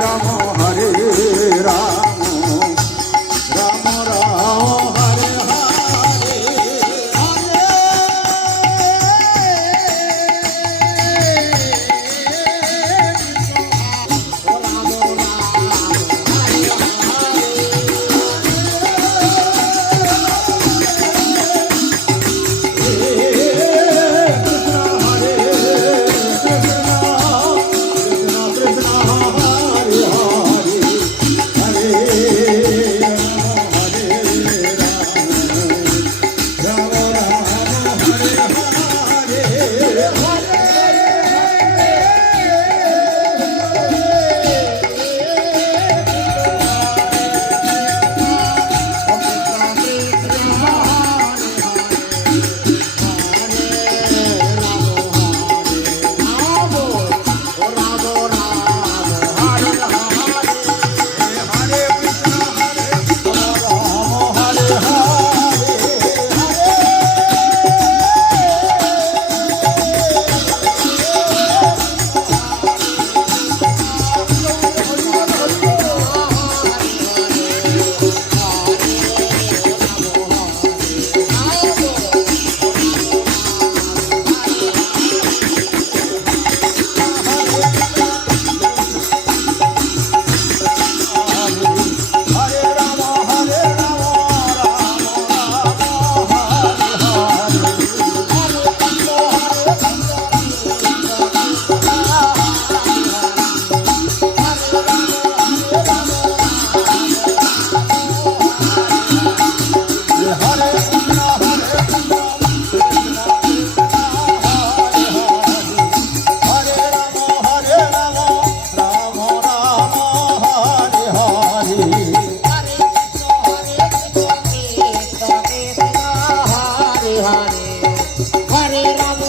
Ram Hare Ram